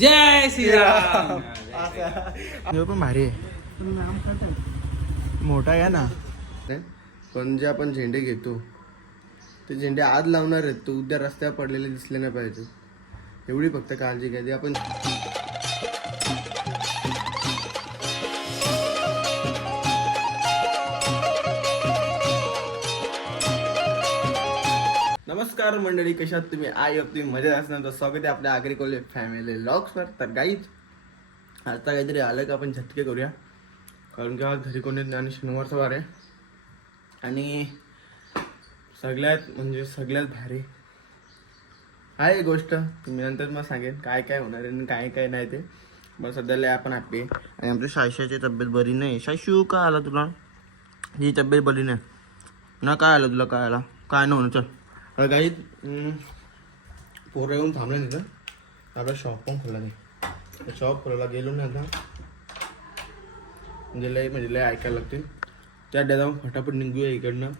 जय श्रीराम. हे पण भारी आहे. मोठा आहे ना. पण जे आपण झेंडे घेतो ते झेंडे आज लावणार आहेत तो उद्या रस्त्यावर पडलेले दिसले नाही पाहिजे. एवढी फक्त काळजी घ्यायची आपण नमस्कार मंडळी कशात तुम्ही? आई अप तुम्ही मजेत असणार. तर स्वागत आहे आपल्या आगरी कोले फॅमिली लॉक्सवर तर गाईच आता काहीतरी आलं का आपण झटके करूया. कारण की आज घरी कोणी आणि शनिवारचा वार आहे. आणि सगळ्यात म्हणजे सगळ्यात भारी आहे गोष्ट. तुम्ही नंतर मग सांगेन काय काय होणार आहे आणि काय काय नाही ते. मग सध्याला आपण हॅपी आणि आमच्या शाशाची तब्येत बरी नाही. शाशू काय आला तुला? ही तब्येत बरी नाही. ना काय आलं तुला काय आला काय नव्हतं चल. अरे काही पोरं येऊन थांबले तिथं आता शॉप पण खोलला नाही शॉप खोलायला गेलो ना आता म्हणजे लय म्हणजे लय ऐकायला लागते त्या डे जाऊन फटाफट निघूया इकडनं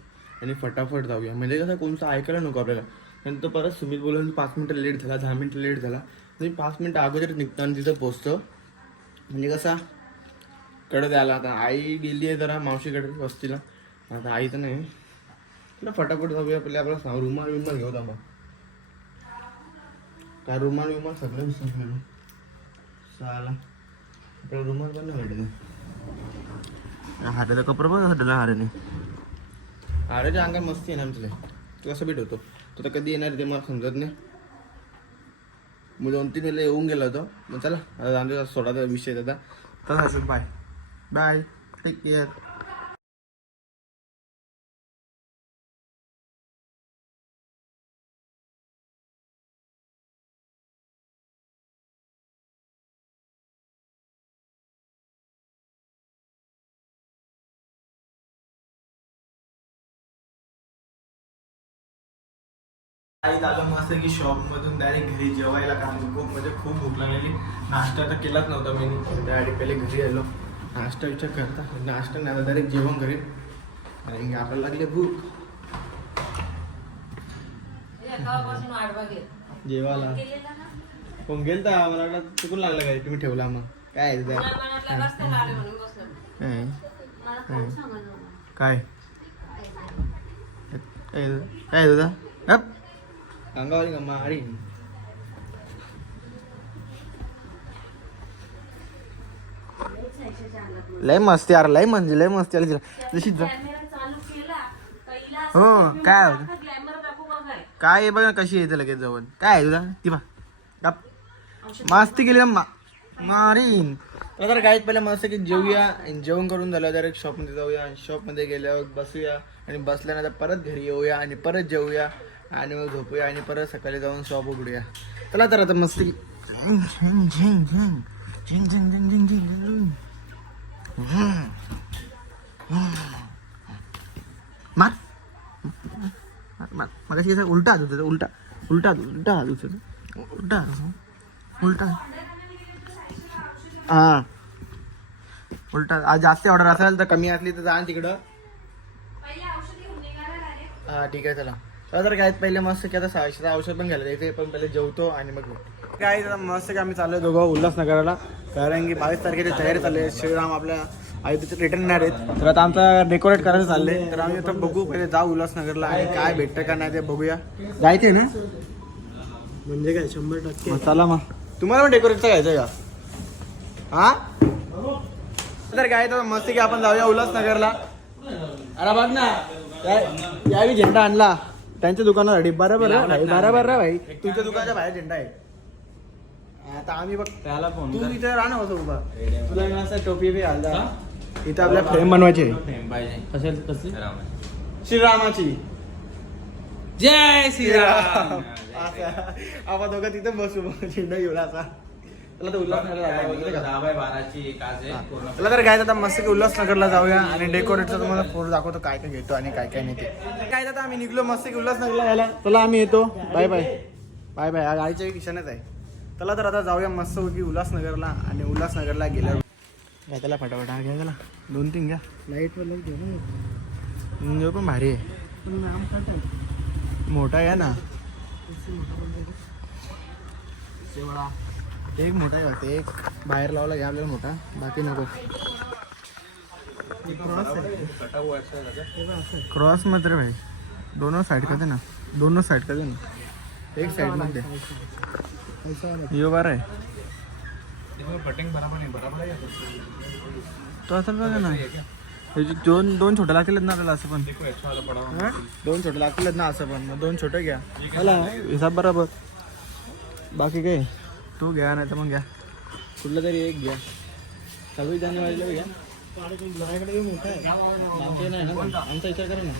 आणि फटाफट जाऊया म्हणजे कसं कोणतं ऐकायला नको आपल्याला नंतर परत सुमित बोलून पाच मिनटं लेट झाला दहा मिनटं लेट झाला म्हणजे पाच मिनटं अगोदर निघताना तिथं पोचतो म्हणजे कसा कडे द्यायला आता आई गेली आहे जरा मावशीकडे वस्तीला आता आई तर नाही ना फटाफट जाऊया पहिले आपला सांग रुमाल विमाल घेऊ मग काय रुमाल विमाल सगळं विसरलेलो साला आपला रुमाल पण नाही भेटत. हाताचा कपडा पण हाताला हाराने. हाराच्या अंगात मस्ती आहे ना आमच्या तू कसं भेट होतो. तो तर कधी येणार ते मला समजत नाही. मग दोन तीन वेळेला येऊन गेला होतो. मग चला आता आमच्या सोडाचा विषय दादा तसा असेल बाय बाय टेक केअर आई दादा मस्त की शॉप मधून डायरेक्ट घरी जेवायला काम खूप म्हणजे खूप भूक लागलेली. नाश्ता तर केलाच नव्हता मी. डायरेक्ट पहिले घरी आलो. नाश्ता विचार करता. नाश्ता नाही आता डायरेक्ट जेवण घरी. आणि आपल्याला लागले भूक. जेवायला. कोण गेलता? मला वाटलं चुकून लागला काय? तुम्ही ठेवला मग? काय काय? काय दादा? गम्मा अरे लय मस्ती यार लय म्हणजे लय मस्ती आली तिला जशी जा- हो काय होतं काय आहे बघ ना कशी येते लगेच जवळ काय आहे तुझा ती बा गप. मस्ती केली ना मारीन तर काय पहिले मस्त की जेवूया आणि जेवण करून झालं डायरेक्ट शॉपमध्ये जाऊया शॉपमध्ये गेल्यावर बसूया आणि बसल्यानंतर परत घरी येऊया आणि परत जेवूया आणि मग झोपूया आणि परत सकाळी जाऊन शॉप उघडूया. चला तर आता मस्त. की झिंग, झिंग. झिंग, झिंग, झिंग, मार मार मग उलटा हात होता उलटा उलटा उलटा हात होता. उलटा उलटा हा. उलटा. आज जास्त ऑर्डर असेल तर कमी असली तर जा तिकडं. हा ठीक आहे चला. तर काय पहिले मस्त की आता सहाशेचं औषध पण घ्यायला जायचं पण पहिले जेवतो आणि मग. काय मस्त की आम्ही चाललोय दोघं उल्हासनगरला. कारण की बावीस तारखेची तयारी चालली आहे. श्रीराम आपल्या अयोध्येचे रिटर्न येणार आहेत. तर आता आमचा डेकोरेट करायचं चाललंय. तर आम्ही आता बघू पहिले जाऊ उल्हासनगरला आणि काय भेटतं का नाही ते बघूया. जायचंय ना? म्हणजे काय शंभर टक्के. चला मग. तुम्हाला पण डेकोरेटचं घ्यायचं का? हा? तर काय तर मस्त की आपण जाऊया उल्हासनगरला. अरे बघ ना. यावी झेंडा आणला. त्यांच्या दुकानासाठी बरोबर आहे भाई बरोबर रे भाई. तुमच्या दुकानाच्या बाहेर झेंडा आहे. आता आम्ही बघ त्याला फोन तू इथे राहा ना असं उभा. तुला मी असं टोपी बी घालता इथं आपल्या फ्रेम बनवायची. आहे. कसली श्रीरामाची. जय श्रीराम. असं. आपण दोघं तिथे बसू झेंडा घेऊन असा. त्याला तर उल्हासनगरला जायला पाहिजे का? दहा बाय बाराची एक आज आहे. पूर्ण चला तर काय आता मस्त की उल्हासनगरला जाऊया आणि डेकोरेटचा तुम्हाला फोटो दाखवतो काय काय घेतो आणि काय काय नाही ते. काय आता आम्ही निघलो मस्त की उल्हासनगरला यायला. चला आम्ही येतो. बाय बाय बाय बाय गाडीच्या किशनच आहे. चला तर आता जाऊया मस्त की उल्हासनगरला आणि उल्हासनगरला गेल्यावर. घ्या त्याला फटाफट. हा घ्या त्याला दोन तीन घ्या. लाइट वाला घेऊ ना हम्म, हे पण भारी आहे. मोठा आहे ना. एक मोठा आहे वाटतं. एक बाहेर लावला घ्या आपल्याला मोठा. बाकी नको. क्रॉसमध्ये भाई. दोनों साइड का दे ना. दोनों साइड का दे ना. एक साइडमध्ये. यो बार आहे. तो असं बघा ना. दोन दोन छोटे लागतील ना आपल्याला असं पण? दोन छोटे लागतील ना असं पण. मग दोन छोटे घ्या. हिसाब बरोबर. बाकी काय? तू घ्या नाही तर मग घ्या. कुठलं तरी एक घ्या. सव्वीस जानेवारीला घ्या. माझ्याकडे मोठा आहे. आमच्या नाही ना आमचा विचार करा ना.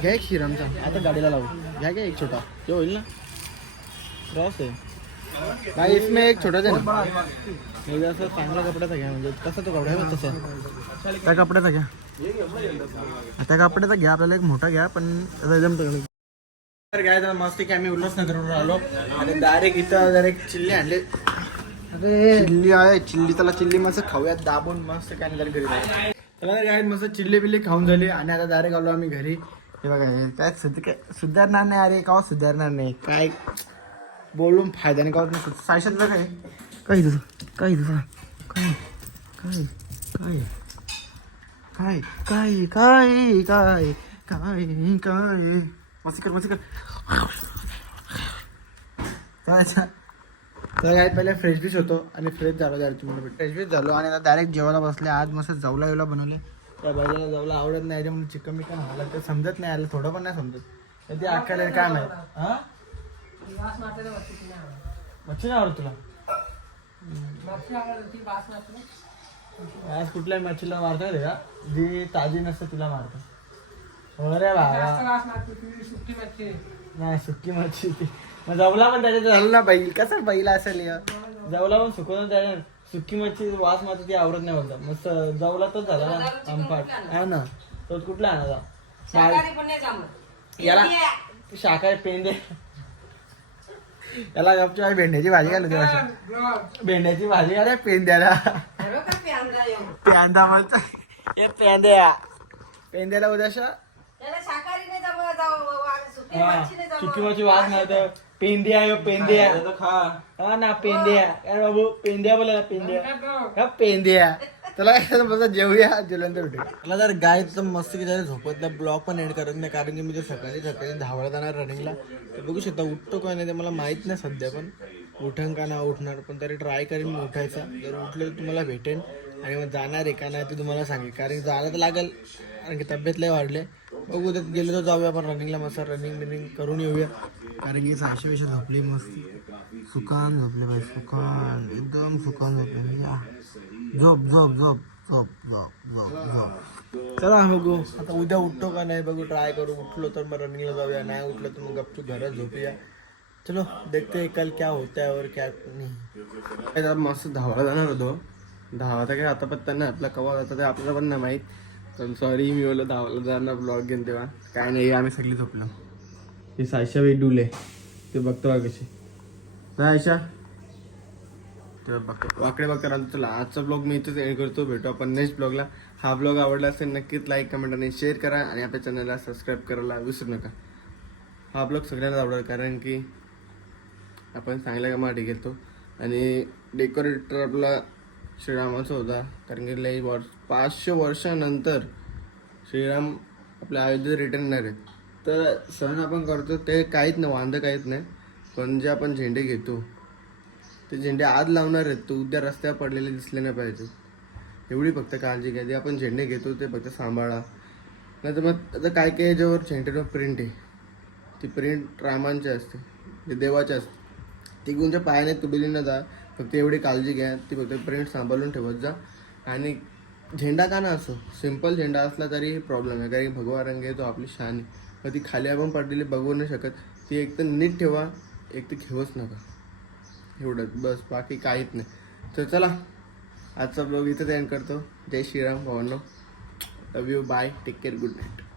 घ्या. एक शिरामचा आता गाडीला लावू. घ्या घ्या एक छोटा. ते होईल ना. क्रॉस आहे. भाई इसमें एक छोटा दे ना. म्हणजे असं चांगला कपड्याचा घ्या म्हणजे कसा तो कपडा आहे तसा. त्या कपड्याचा घ्या. त्या कपड्याचा घ्या आपल्याला एक मोठा घ्या पण जमत तर काय तर मस्त की आम्ही उल्हासनगरवर आलो. आणि डायरेक्ट इथं डायरेक्ट चिल्ली आणले. अरे. चिल्ली आहे चिल्ली त्याला चिल्ली मस्त खाऊयात दाबून मस्त काय नाही घरी जाऊ. त्याला तर काय मस्त चिल्ली बिल्ली खाऊन झाली. आणि आता डायरेक्ट आलो आम्ही घरी. हे बघा हे काय सुध काय सुधारणार नाही अरे का सुधारणार नाही. काय? बोलून फायदा नाही का सायशात बघा हे. काय तुझं? काय तुझं? काय? काय? काय? काय? काय? काय? काय? काय? काय? मस्ती कर मस्ती कर. तर काय पहिले फ्रेश बीच होतो आणि फ्रेश झालो डायरेक्ट तुम्हाला फ्रेश बीच झालो आणि आता डायरेक्ट जेवायला बसले. आज मस्त जाऊला येऊला बनवले. त्या भाजीला जाऊला आवडत नाही रे म्हणून चिकन बिकन हवं ते समजत नाही आलं थोडं पण नाही समजत. तर ते अख्ख्याला काय माहीत? हा? मच्छी नाही आवडत तुला? आज कुठल्या मच्छीला मारतात रे का? जी ताजी नसते तुला मारतात अरे बाबा. नाही सुक्की मच्छी ती मग जवला पण त्याच्यात झालं ना बैल कसा बैल असेल या? जवला पण सुकवून त्या सुक्की मच्छी वास मात्र ती आवडत नाही बोलता मग जवला तोच झाला ना आंपाट हा ना. तो कुठला आणायचा शाकाहारी पण नाही जमत. याला शाकाहारी पेंदे याला गपची भेंड्याची भाजी घालू तेव्हा भेंड्याची भाजी अरे पेंद्याला येऊन पेंदा म्हणतो हे पेंद्या पेंद्याला उद्याशा त्याला शाकाहारी नाही जमत जाऊ वा- सुकी हा, मच्छी नाही नाही पेंद्या यो पेंद्या हा ना पेंद्या अरे बाबू पेंद्या बोला पेंद्या हा पेंद्या त्याला काय बघा जेवूया जेवल्यानंतर भेटू मला जर गाय तर मस्त की जरा झोपत नाही ब्लॉग पण एंड करत नाही कारण की मी जर सकाळी सकाळी धावला जाणार रनिंगला तर बघू शकता उठतो का नाही ते मला माहीत नाही सध्या पण. उठन का नाही उठणार पण तरी ट्राय करेन मी उठायचा. जर उठलं तर तुम्हाला भेटेन. आणि मग जाणार आहे का नाही ते तुम्हाला सांगेल कारण की जायला तर लागेल कारण की तब्येत लय वाढले बघू उद्या गेलो तर जाऊया आपण रनिंगला मस्त रनिंग बिनिंग करून येऊया. कारण की सहाशे पैसे झोपली मस्त. सुकान झोपले पाहिजे सुकान. एकदम सुकान झोपले या. झोप झोप झोप झोप झोप झोप झोप. चला बघू. आता उद्या उठतो का नाही बघू ट्राय करू. उठलो तर मग रनिंगला जाऊया. नाही उठलं तर मग गपचूप घरात झोपूया. चलो देखते कल क्या होता है और क्या नहीं. मस्त धावायला जाणार होतो. धावायचा काय आता पत्ता नाही आपला कवा जाता ते आपल्याला पण नाही माहीत. पण सॉरी मी बोललो धावायला जाणार ब्लॉग घेऊन तेव्हा. काय नाही आम्ही सगळी झोपलो. ही सायशा डुले. ते बघतो बघ कशी. नाही आयशा? ते बघतो वाकडे बघता राहतो चला आजचा ब्लॉग मी इथेच एंड करतो. भेटू आपण नेक्स्ट ब्लॉगला हा ब्लॉग आवडला असेल नक्कीच लाईक कमेंट आणि शेअर करा आणि आपल्या चॅनलला सबस्क्राईब करायला विसरू नका. हा ब्लॉग सगळ्यांना आवडेल कारण की आपण चांगल्या कामासाठी घेतो आणि डेकोरेटर आपला श्रीरामाचा होता. कारण की लई वर्ष पाचशे वर्षानंतर श्रीराम आपल्या अयोध्येत रिटर्न आहेत तर सण आपण करतो ते काहीच नाही वांदं काहीच नाही. पण जे आपण झेंडे घेतो ते झेंडे आज लावणार आहेत तो उद्या रस्त्यावर पडलेले दिसले नाही पाहिजे. एवढी फक्त काळजी घ्या जे आपण झेंडे घेतो ते फक्त सांभाळा. नाही तर मग आता काय काय याच्यावर झेंडेवर प्रिंट आहे. ती प्रिंट रामांची असते ते देवाची असते. ती कोणत्या पायाने तुडली न जा फक्त एवढी काळजी घ्या ती फक्त प्रिंट सांभाळून ठेवत जा. आणि झेंडा का ना असो सिंपल झेंडा असला तरी प्रॉब्लेम आहे. कारण भगवा रंग आहे तो आपली शान आहे मग ती खाली आपण पडलेली बघू नाही शकत. ती एक तर नीट ठेवा एक तर घेऊच नका. एवढंच बस. बाकी काहीच नाही. तर चला आजचा ब्लॉग इथं एंड करतो. जय श्रीराम भावांनो. Love you bye take care good night